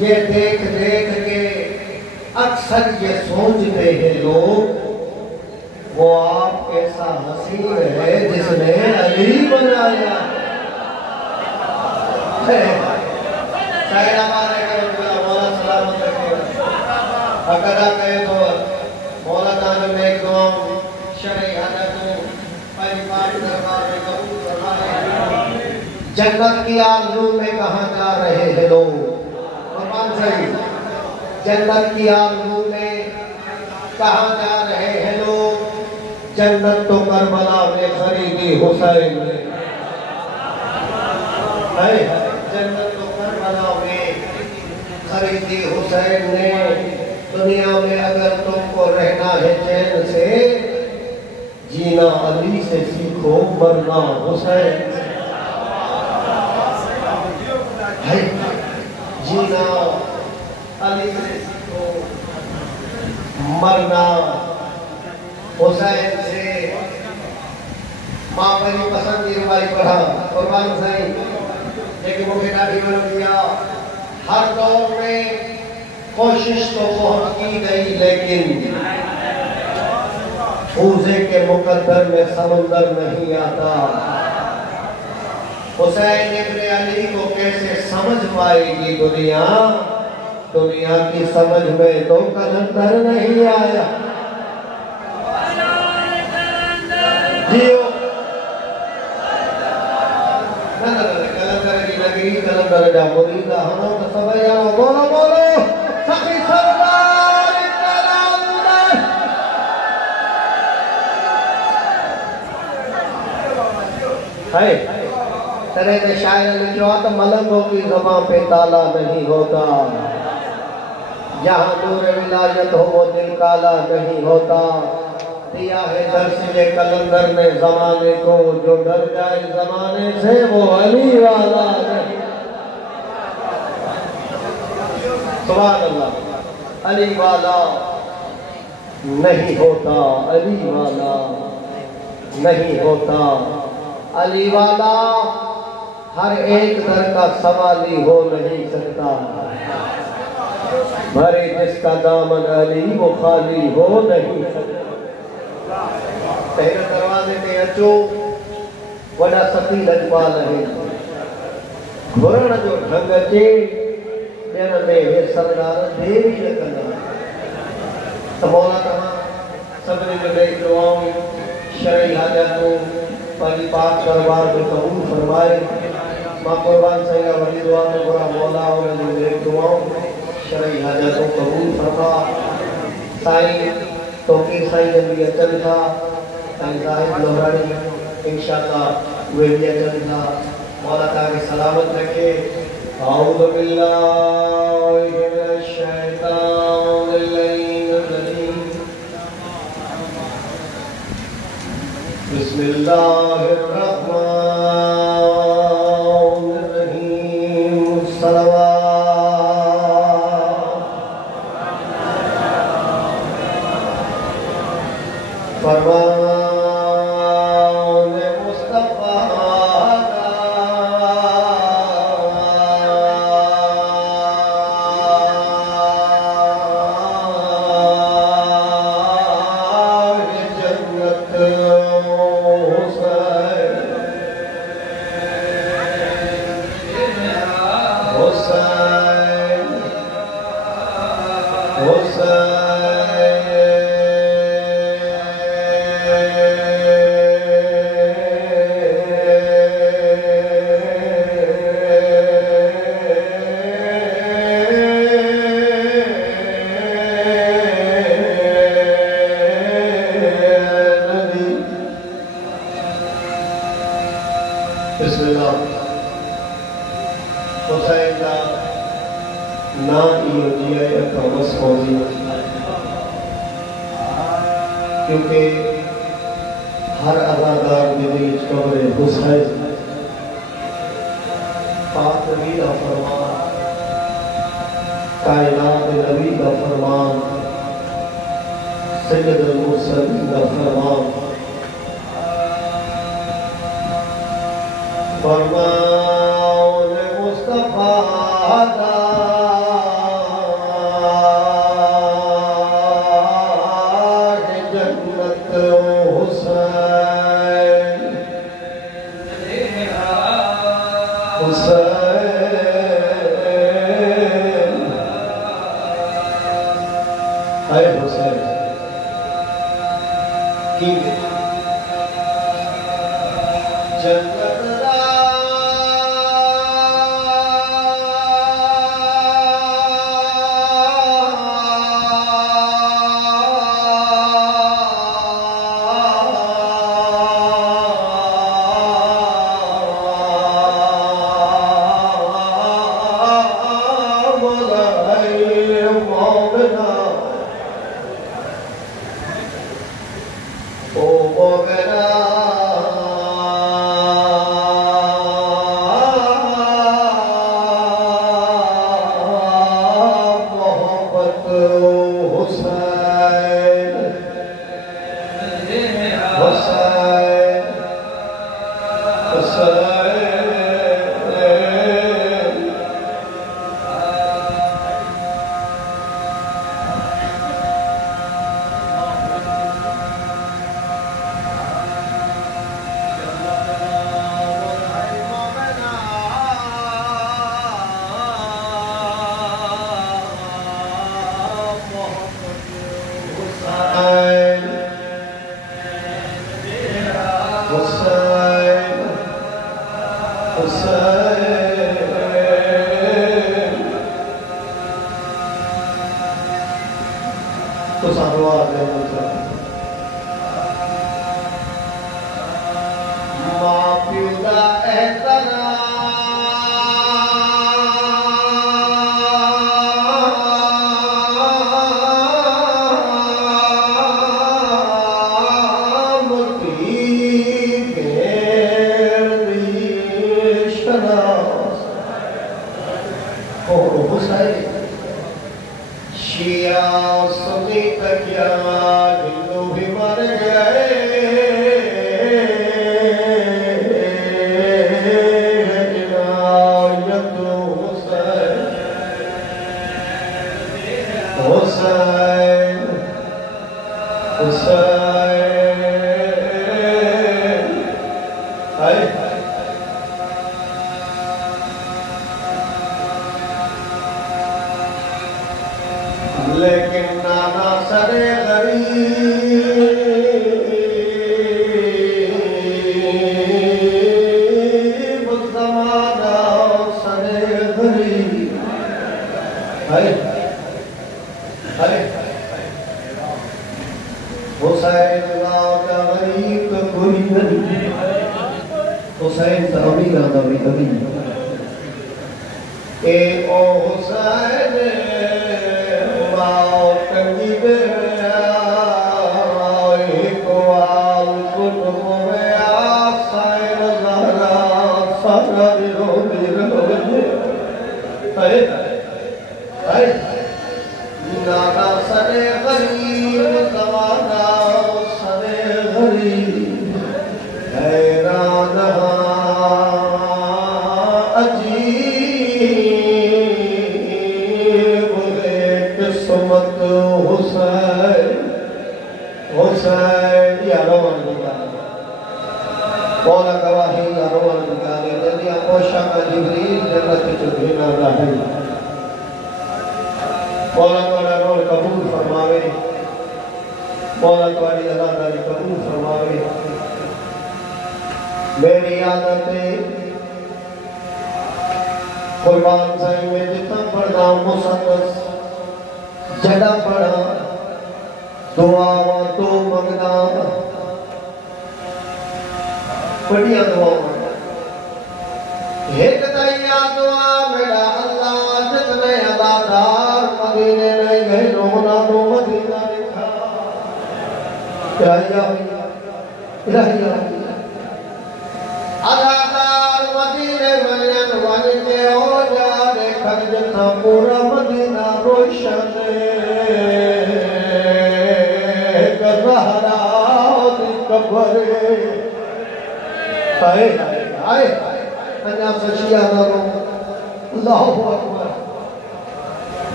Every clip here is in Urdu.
یہ دیکھ دیکھ کے اکثر یہ سوچتے ہیں لوگ وہ آپ ایسا حسین ہے جس نے علی بنایا شاید ہمارے مولا سلامت رکھے حقدہ کہے تو مولا تعالیٰ میں ایک دعاؤں شرعی حدتوں پہلی پاک دربار میں قبول فرمائے جنت کی آرزو میں کہاں جا رہے ہیں لوگ قربان صحیح جنت کی آرزو میں کہاں جا رہے ہیں لوگ جنت تو کربلا میں خریدی حسین نے جنت تو کربلا میں خریدی حسین نے دنیا میں اگر تم کو رہنا ہے چین سے جینا علی سے سیکھو مرنا حسین سے جینا علی سے سیکھو مرنا حسین سے ماں بڑی پسندی روائی پڑھا قربان حسین لیکن وہ بیٹا بھی بن دیا ہر دور میں کوشش تو بہت کی گئی لیکن حوضے کے مقدر میں سمندر نہیں آتا حسین ابن علی کو کیسے سمجھ پائے گی دنیا کی سمجھ میں تو کلندر نہیں آیا جیو کلندر کی نگری کلندر جا مریدہ ہنو تصبیانو بولو بولو سخی سردار کلندر طرح نے شاعر لکھوا تو ملنگوں کی زبان پہ تالا نہیں ہوتا جہاں نور ولایت ہو وہ دل کالا نہیں ہوتا دیا ہے درس یہ کلندر نے زمانے کو جو ڈر جائے زمانے سے وہ علی والا نہیں سبحان اللہ علی والا نہیں ہوتا علی والا نہیں ہوتا علی والا ہر ایک در کا سوالی ہو نہیں سکتا بھرے جس کا دامن علی وہ خالی ہو نہیں سکتا پہلے دروازے میں اچو وڈا ستی لجبال ہے گھرن جو ڈھنگ اچے میرا میں یہ سردار دیوی لکھنا تو مولا کہاں سبنے میں لے دعاؤں شرعی حاجتوں پہلی پاک دربار میں قبول فرمائے ماں قربان سیدہ ولی دعا میں برا مولا اور لے دعاؤں شرعی حاجتوں قبول فرما سائی توقیر سائی جنبی اچل تھا سائی زاہد لہرانی انشاءاللہ وہ بھی اچل تھا مولا تعالی سلامت رکھے اعوذ باللہ من الشیطان اللعین الرجیم بسم اللہ الرحمن الرحیم صلوات فرمان مصطفیٰ جنت بسم اللہ حسین کا نام یہ جی ہے اکرمس فوزی کیونکہ ہر ادادار دلی قبر حسین پاک نبی کا فرمان کائنات نبی کا فرمان سید المرسلین کا فرمان فرمان مصطفیٰ دا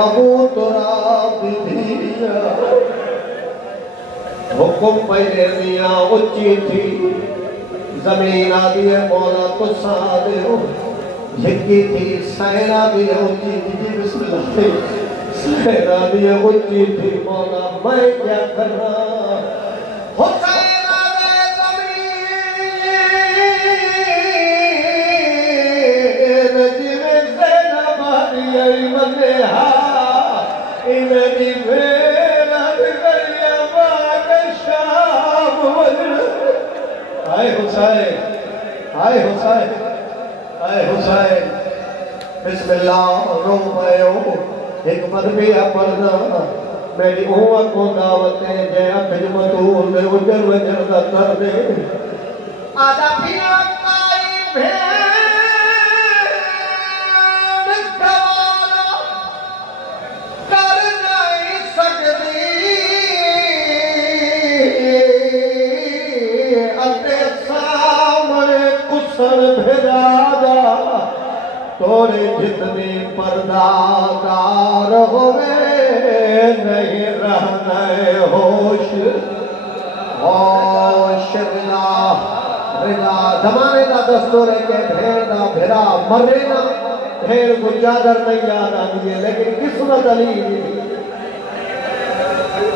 ابو تراب دیا حکم پہلے میاں اچھی تھی زمین آدھی ہے مولا تو سادے ہو جھکی تھی سین آدھی ہے اچھی تھی بسم اللہ تھی سین آدھی ہے اچھی تھی مولا میں کیا کرنا حسین آدھے زمین جیوے زینب آدھی ہے منے ہاں انہی میرا دگریا باگ شام وجر آئے حسین آئے حسین آئے حسین بسم اللہ رو پہو ایک مربیہ پڑھنا میری اوہ کو دعوتیں جے اپج مطول دے اجر وجر دا کر دے آدھا پھیا کائی بھین کوانا کر نہیں سکتی اتے سامنے کسر بھرادا توڑے جتنی پردادار ہوئے نہیں رہنے ہوش ہوش رضا زمانے کا دستور ہے کہ بھیر دا بھرا مرے نا بھیر کو چادر نہیں یاد آنی ہے لیکن قسمت علی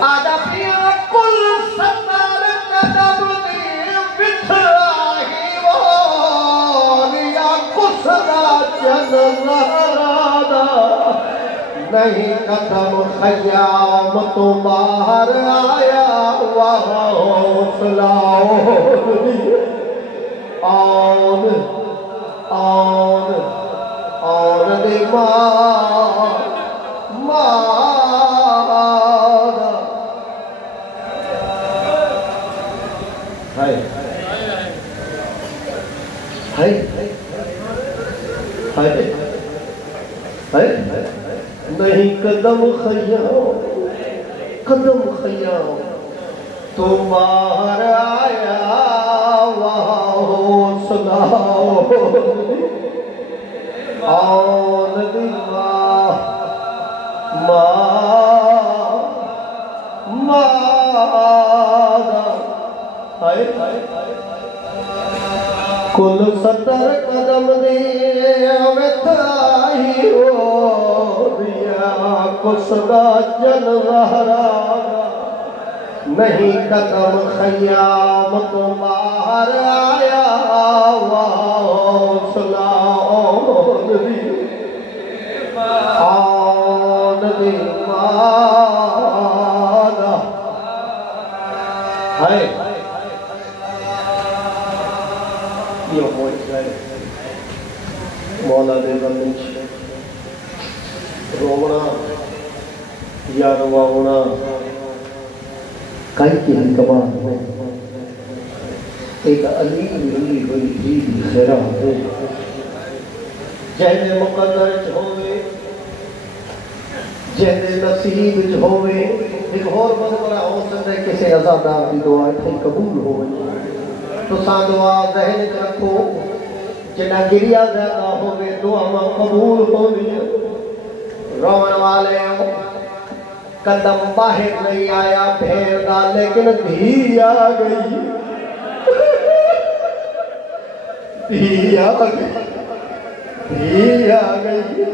آدھا پیا کل ستار قدم دی بٹھراہی وولیا کسدا جن نہرادا نہیں قدم خیام تو باہر آیا وہاں حوصلہ آن آن آن دی نہیں قدم خیام تو باہر آیا وہاں حوصلہ آن دی کل ستر قدم دیا ویتائی ہو دیا کسدا جن زہرا نہیں قدم خیام تو باہر آیا حوصلہ آن دی مانا ہائے یہ موت ہے مولا دے بندش رونا یا رواؤنا کئی کی حکمان ہے ایک علی ہوئی جید خیرہ ہے جہنے مقدر ہوئے جہنے نصیب ہوئے ایک اور بڑا ہو سکتا ہے کسی عزادار کی دعا اتنی قبول ہوئے تو ساں دعا ذہن رکھو جنہ گریا زیادہ ہوئے دعا میں قبول ہوئی روان والے قدم باہر نہیں آیا بھیر دا لیکن دھی آ گئی دھی آ گئی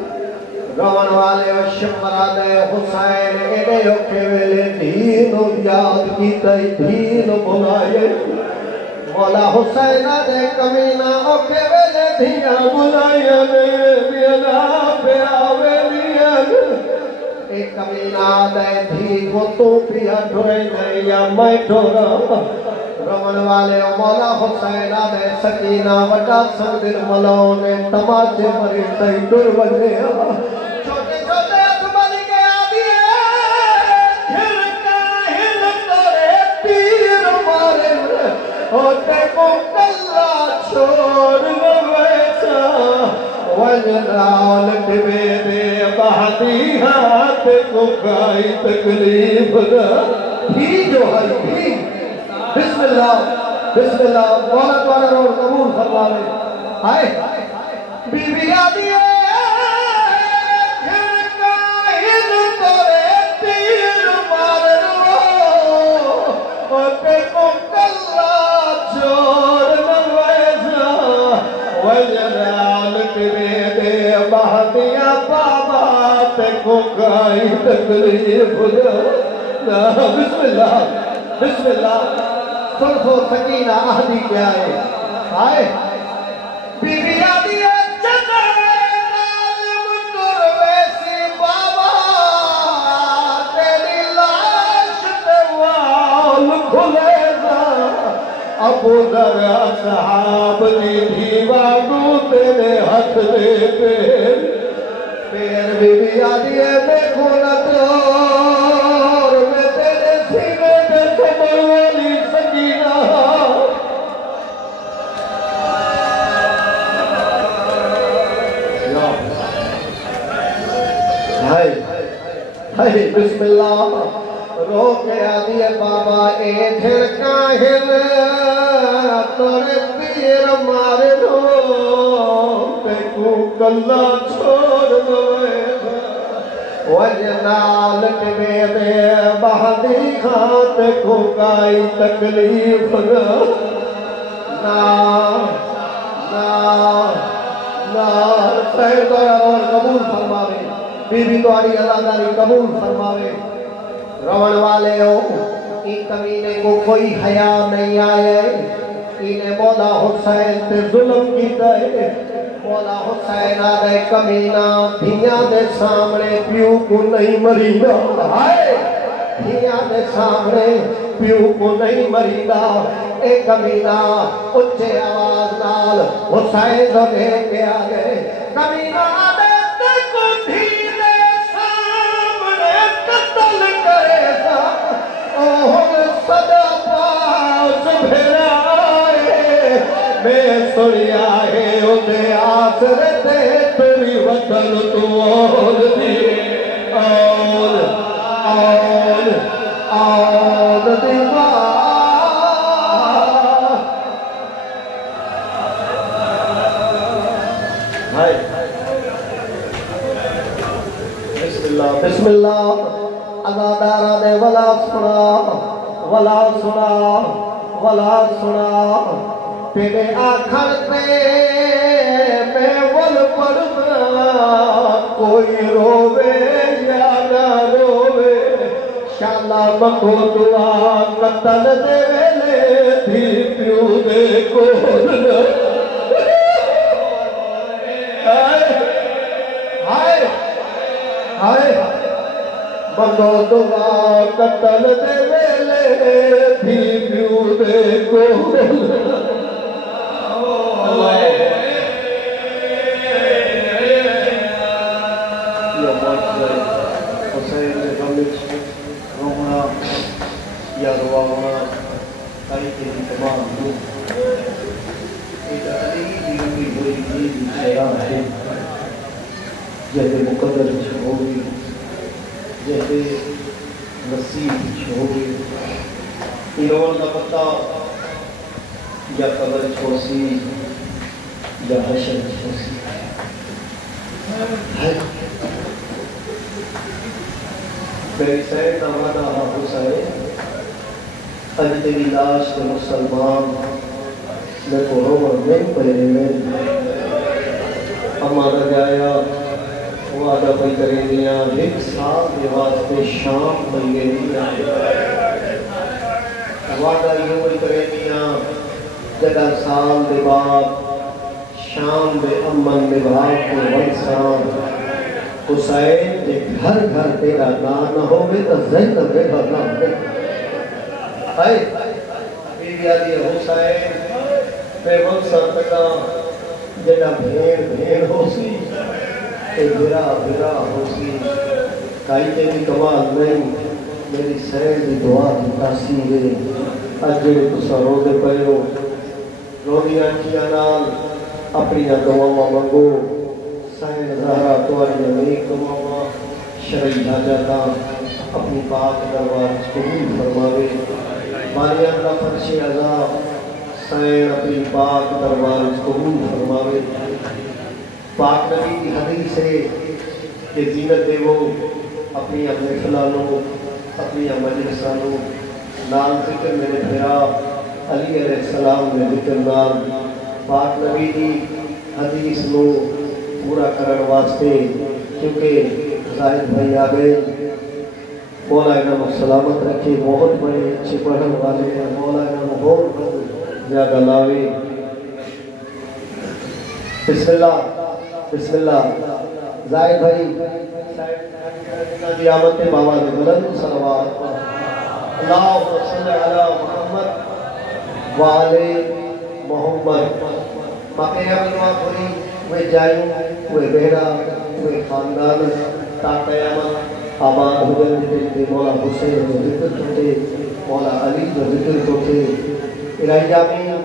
روان والے شمرا دے حسین ایڈے اوکے ویلے دھینو یاد کی تئی دھینو بلائے مولا حسین دے کمینہ اوکے ویلے دھیا بلائے میرا پیاوے دیا ایک کمینہ دے دھی وہ تو پیا ڈھوئے دے یا میں ڈھورا رمن والے مولا حسین دے سکینہ وٹا سندر ملونے تماچے مری تی ڈر وجے چھوٹے چھوٹے اتمالی کے آدھیے گھر کاہل تورے تیر مارے ہوتے کو کلا چھوڑ لویچا وجرال ٹبے دے بہتی ہاتھ کو کائی تکلیف دا ہی جو ہی بسم اللہ مولا دوارا روڑ قبول فرماوے آئے بی بی آدھی ہے گھر کاہل بہدیاں بابا تے کوکائی تکلیف بسم اللہ بسم اللہ سلفو سکینہ آہدی کیا ہے آئے بی بی آدھی ہے چکے نالم درویسی بابا تیری لاش دوال کھلے گا ابو ذر صحاب دی دیوانو تیرے ہاتھ دے پیر بی بی آدھی ہے دیکھو نہ دور میں تیرے سینے پہ سمر والی سکینہ ہائے بسم اللہ رو کے آدھی ہے بابا اے دھر کاہل تورے پیر مارے دو تے کو کلہ چھوڑ دوئے وجنال ٹوے دے بہدی خانت کو کائی تکلیف سہر اور قبول فرماوے بی بی دواری اللہ داری قبول فرماوے روڑ والے ہو ان کمینے کو کوئی حیاء نہیں آئے انہیں مولا حسین تے ظلم کی دے مولا حسین آدھے کمینہ دھیاں دے سامنے پیو کو نہیں مریدہ دھیاں دے سامنے پیو کو نہیں مریدہ اے کمینہ اچھے آواز نال حسین دھے کے آگے کمینہ آدھے دیکھو دھیلے سامنے قتل کرے سا اوہ صدا پاس بھرائے میں سنیا ہے انہیں آسرتے تیری وطن تو اور دی اور دیوار بسم اللہ ادادارہ دے ولا سنا تیرے آخر پہ میں ول پڑھنا کوئی روے یا نہ روے شالا مکھو دعا قتل دے ویلے دھی پیو دے کول بندو دعا قتل دے ویلے بھی پیو دے کول یا معجزہ حسین دے غمچ رونا یا روانا آئی تیری تمام دوں ایک علی بھی ہوئی ہوئی جیدی شیران ہے جیسے مقدر چھوڑی جیسے نصیب چھوڑی ایرون کا پتہ یا قبر چھوسی یا حشر چھوسی میری سید نمانا حسین اج تیری لاش کے مسلمان میں کو رومن نہیں پہلے میں ہمارا جایا وعدہ پہ کریں دیا ایک سال کے واسطے شام بن گئی وعدہ یہ پہ کریں دیا جگہ سال دے بعد شام دے امن نبھاگ کے ونسان حسین دے گھر گھر تیرا نہ ہوئے تو زینب دے گھر نہ ہوئے آئے بیوی آدھی حسین پہ ونسان تکا جگہ بھیڑ ہو سی بھرا ہو سی کائی تیری کمال نہیں میری سین دی دعا دی تاثیر ہے اجڑے تسا رو دے پہو رو دیا کیا نال اپنی دعا منگو سین زہرا تواری نیک دعا شرعی حاجاتا اپنی پاک دربار قبول فرماوے ماریان کا فرش عذاب سین اپنی پاک دربار قبول فرماوے پاک نبی کی حدیث ہے کہ زینت دے وہ اپنی محفلانوں اپنی مجلسانوں نام ذکر میرے بھیرا علی علیہ السلام میں ذکر نام پاک نبی کی حدیث لو پورا کرنے واسطے کیونکہ زاہد بھائی آ گئے مولا انہوں سلامت رکھے بہت بڑے اچھے پڑھن والے ہیں مولا انہوں بہت زیادہ لاوے بسم اللہ زاہد بھائی دی آمد بابا دے بلند صلوات اللہم صلی علی محمد وعلی محمد باقی ہم دعا کری وہ جائیں وہ بہرا وہ خاندان تا قیامت آباد ہوگن دے مولا حسین جو ذکر چھوٹے مولا علی جو ذکر چھوٹے الہی آمین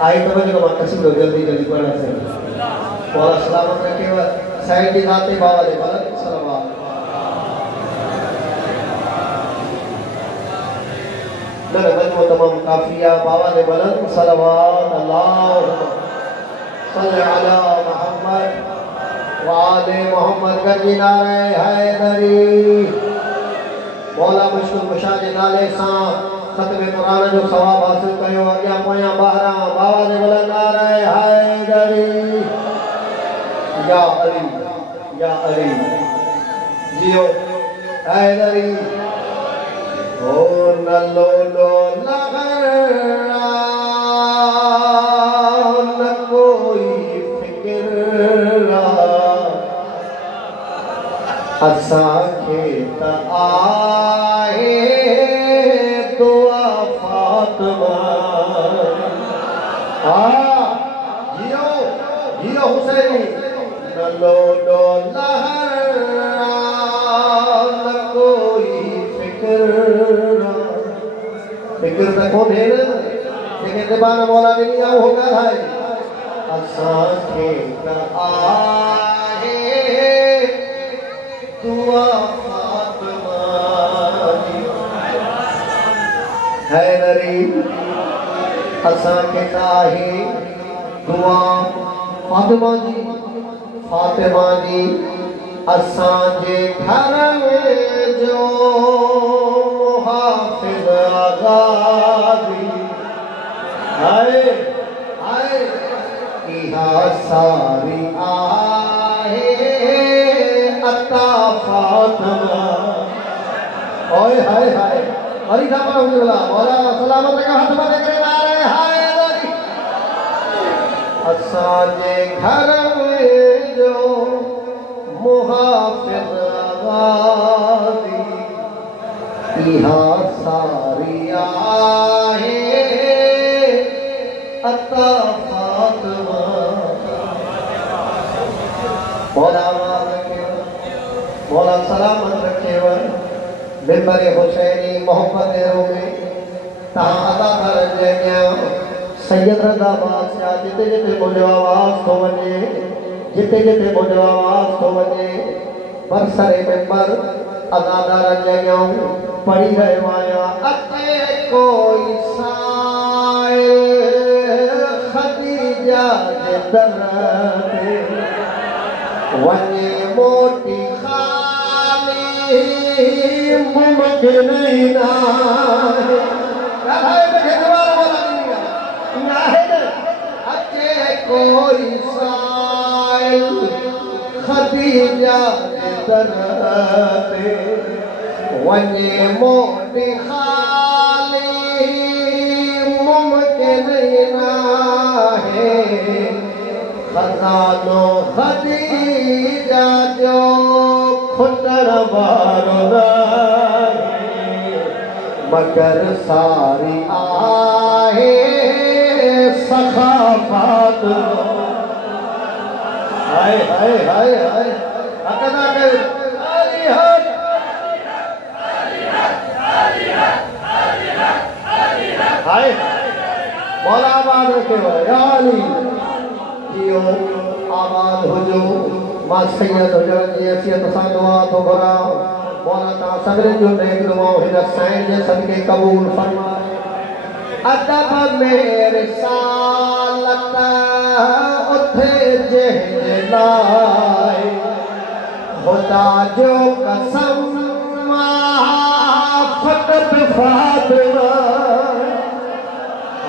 آئی توجہ کما قسم لوگ جلدی پڑھا سے مولا سلامت رکھے ہوئے سائن کی ذات بابا دے بلند صلوات مجموع تمام کافیہ بابا دے بلند صلوات اللہم صلی علی محمد وآل محمد گرجی نعرہ حیدری مولا مشکل مشاہد نالے سان ختم قرآن جو ثواب حاصل کرو اگیا پویاں باہران بابا دے بلند نعرہ حیدری یا علی جیو حیدری نلو لو لغر نہ کوئی فکر اساں کھیت آئے دعا فاطمہ جیو حسینی نلو لو لغر نہ کوئی فکر تک ہو بھیل لیکن زبان مولا نے لیا ہوگا بھائی اساں کھیت آئے دعا فاطمہ حیدری اساں کھیت آئے دعا فاطمہ جی اساں جے گھر میں جو محافظ آزادی آئے کیا ساری آئے عطا فاطمہ علی صاحب رحمت اللہ مولا سلامت کا ہاتھ بڑے کے نعرے حیدری اساں جے گھر میں جو محافظ آزادی یہاں ساری آئے عطا فاطمہ مولا سلامت رکھے ہوئے ممبر حسینی محمد رومے تہاں عطا کر جائیں سید رضا بادشاہ جتے جتے مجھے آواز تو وجے جتے مجھے آواز تو وجے برسر ممبر عطا جائیں پڑھی رہے مایا اتے کوئی سائل خدیجہ دے درتے ونی موٹی خالی ممکن نہیں اتے کوئی سائل خدیجہ دے درتے ونی موٹی خالی ممکن ہے خزانو خدیجہ جو کھٹر بارو مگر ساری آئے سخافات ہائے اکنا کر آلی حق مولا آباد رکھے ہوئے یا علی جیو آباد ہو جو ماں سید ہو جان جی حیثیت سان دعا تو بھرا مولا تا سگرن جو نیک دعاؤں ہن سائن جے صدقے قبول فرمائے ادب میں رسالت اتھے جہد لائے خدا جو قسم فقط فاطمہ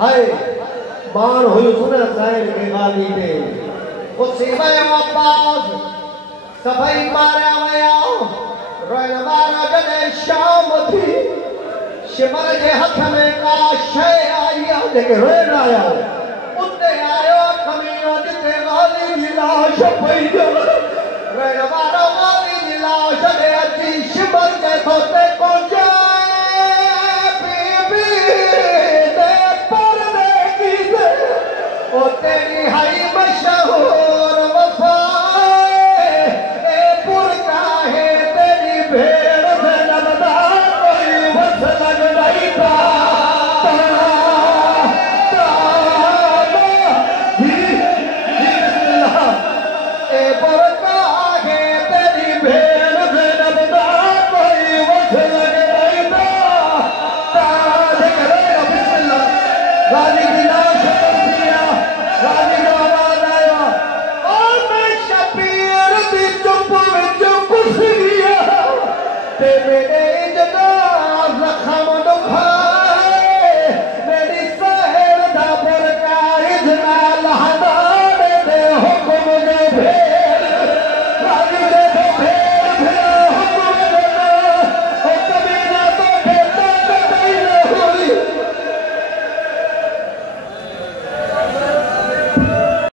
ہائے مان ہوئی سنہ زائر کے غالی دے قصیبہ عباس صفائی مارا ویا روئن مارا جنے شام تھی شمر کے ہتھ میں کا شے آیا لیکن روئن آیا اتے آیا کمیوں جتے غالی دی لاش پئی روئن مارا غالی دی لاش دے اچھی شمر